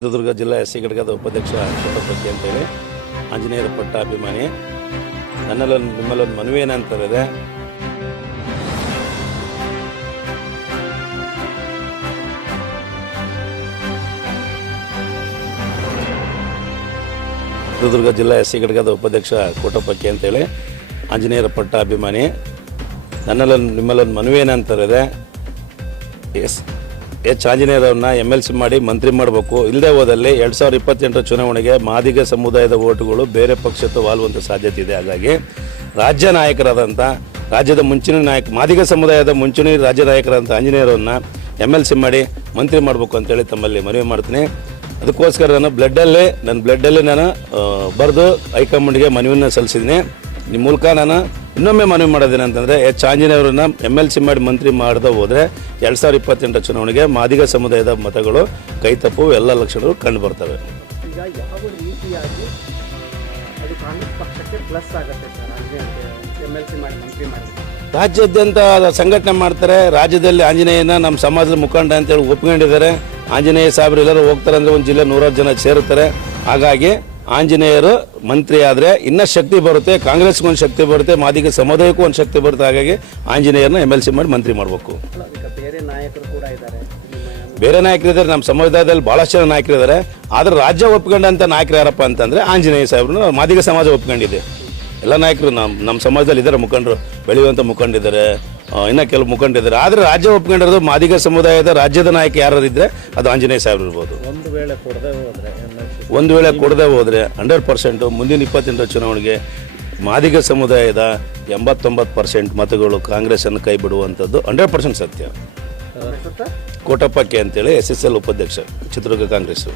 ಚಿತ್ರದುರ್ಗ ಜಿಲ್ಲಾ S C ಘಟಕದ ಉಪಾಧ್ಯಕ್ಷ ಕೊಟ್ಟಪಕ್ಕೆ ಅಂತೇಳಿ ಆಂಜನೇಯರ ಪಟ್ಟಾಭಿಮಾನಿ. ನನ್ನಲ್ಲೊಂದು ನಿಮ್ಮಲ್ಲೊಂದು ಮನವಿ ಏನಂತಂದರೆ, ಚಿತ್ರದುರ್ಗ ಜಿಲ್ಲಾ ಎಸ್ ಸಿ ಘಟಕದ ಉಪಾಧ್ಯಕ್ಷ ಕೊಟ್ಟಪಕ್ಕೆ ಅಂತೇಳಿ ಆಂಜನೇಯರ ಪಟ್ಟಾಭಿಮಾನಿ. ನನ್ನಲ್ಲೊಂದು ನಿಮ್ಮಲ್ಲೊಂದು ಮನವಿ ಏನಂತಂದರೆ, ಎಚ್ ಆಂಜನೇಯರವ್ರನ್ನ MLC ಮಾಡಿ ಮಂತ್ರಿ ಮಾಡಬೇಕು. ಇಲ್ಲದೆ ಹೋದಲ್ಲಿ 2028 ಚುನಾವಣೆಗೆ ಮಾದಿಗ ಸಮುದಾಯದ ಓಟುಗಳು ಬೇರೆ ಪಕ್ಷಕ್ಕೆ ವಾಲುವಂಥ ಸಾಧ್ಯತೆ ಇದೆ. ಹಾಗಾಗಿ ರಾಜ್ಯ ನಾಯಕರಾದಂಥ ರಾಜ್ಯದ ಮುಂಚೂಣಿ ಮಾದಿಗ ಸಮುದಾಯದ ಮುಂಚೂಣಿ ರಾಜ್ಯ ನಾಯಕರಾದಂಥ ಆಂಜನೇಯರವ್ರನ್ನ MLC ಮಾಡಿ ಮಂತ್ರಿ ಮಾಡಬೇಕು ಅಂತೇಳಿ ತಮ್ಮಲ್ಲಿ ಮನವಿ ಮಾಡ್ತೀನಿ. ಅದಕ್ಕೋಸ್ಕರ ನನ್ನ ಬ್ಲಡ್ಡಲ್ಲಿ ನಾನು ಬರೆದು ಹೈಕಮಾಂಡ್ಗೆ ಮನವಿಯನ್ನು ಸಲ್ಲಿಸಿದ್ದೀನಿ. ನಿಮ್ಮ ಮೂಲಕ ನಾನು ಇನ್ನೊಮ್ಮೆ ಮನವಿ ಮಾಡೋದೇನೆ ಅಂತಂದರೆ, ಎಚ್ ಆಂಜನೇಯವ್ರನ್ನ MLC ಮಾಡಿ ಮಂತ್ರಿ ಮಾಡದೆ ಹೋದರೆ 2028 ಚುನಾವಣೆಗೆ ಮಾದಿಗ ಸಮುದಾಯದ ಮತಗಳು ಕೈತಪ್ಪು ಎಲ್ಲ ಲಕ್ಷಣಗಳು ಕಂಡು ಬರ್ತವೆ. ಈಗ ಯಾವ ರೀತಿಯಾಗಿ ಅದು ಕಾಂಗ್ರೆಸ್ ಪಕ್ಷಕ್ಕೆ ಪ್ಲಸ್ ಆಗುತ್ತೆ ಸರ್ MLC ಮಾಡಿ ಮಂತ್ರಿ ಮಾಡಿ? ರಾಜ್ಯಾದ್ಯಂತ ಸಂಘಟನೆ ಮಾಡ್ತಾರೆ. ರಾಜ್ಯದಲ್ಲಿ ಆಂಜನೇಯನ ನಮ್ಮ ಸಮಾಜದ ಮುಖಂಡ ಅಂತೇಳಿ ಒಪ್ಕೊಂಡಿದ್ದಾರೆ. ಆಂಜನೇಯ ಸಾಹೇಬರು ಎಲ್ಲರೂ ಹೋಗ್ತಾರೆ ಅಂದರೆ ಒಂದು ಜಿಲ್ಲೆ 100 ಜನ ಸೇರುತ್ತಾರೆ. ಹಾಗಾಗಿ ಆಂಜನೇಯರು ಮಂತ್ರಿ ಆದರೆ ಇನ್ನೂ ಶಕ್ತಿ ಬರುತ್ತೆ, ಕಾಂಗ್ರೆಸ್ಗೆ ಒಂದು ಶಕ್ತಿ ಬರುತ್ತೆ, ಮಾದಿಗ ಸಮುದಾಯಕ್ಕೂ ಒಂದು ಶಕ್ತಿ ಬರುತ್ತೆ. ಹಾಗಾಗಿ ಆಂಜನೇಯರನ್ನ MLC ಮಾಡಿ ಮಂತ್ರಿ ಮಾಡಬೇಕು. ಬೇರೆ ನಾಯಕರು ಕೂಡ ಇದ್ದಾರೆ, ಬೇರೆ ನಾಯಕರಿದ್ದಾರೆ, ನಮ್ಮ ಸಮುದಾಯದಲ್ಲಿ ಭಾಳಷ್ಟು ಜನ ನಾಯಕರಿದ್ದಾರೆ. ಆದರೆ ರಾಜ್ಯ ಒಪ್ಕೊಂಡಂಥ ನಾಯಕರು ಯಾರಪ್ಪ ಅಂತಂದರೆ ಆಂಜನೇಯ ಸಾಹೇಬ್ರನ್ನ ಮಾದಿಗ ಸಮಾಜ ಒಪ್ಕೊಂಡಿದೆ. ಎಲ್ಲ ನಾಯಕರು ನಮ್ಮ ಸಮಾಜದಲ್ಲಿ ಇದ್ದಾರೆ, ಮುಖಂಡರು, ಬೆಳೆಯುವಂಥ ಮುಖಂಡಿದ್ದಾರೆ, ಇನ್ನೂ ಕೆಲವು ಮುಖಂಡಿದ್ದಾರೆ. ಆದರೆ ರಾಜ್ಯ ಒಪ್ಕೊಂಡಿರೋದು ಮಾದಿಗ ಸಮುದಾಯದ ರಾಜ್ಯದ ನಾಯಕ ಯಾರು ಇದ್ದರೆ ಅದು ಆಂಜನೇಯ ಸಾಹೇಬ್ರು ಇರ್ಬೋದು. ಒಂದು ವೇಳೆ ಕೊಡದೆ ಹೋದರೆ 100% ಮುಂದಿನ 28 ಚುನಾವಣೆಗೆ ಮಾದಿಗ ಸಮುದಾಯದ 89% ಮತಗಳು ಕಾಂಗ್ರೆಸ್ಸನ್ನು ಕೈ ಬಿಡುವಂಥದ್ದು 100% ಸತ್ಯ. ಕೋಟಪ್ಪಕ್ಕೆ ಅಂತೇಳಿ SSL ಉಪಾಧ್ಯಕ್ಷ ಚಿತ್ರದುರ್ಗ ಕಾಂಗ್ರೆಸ್ಸು.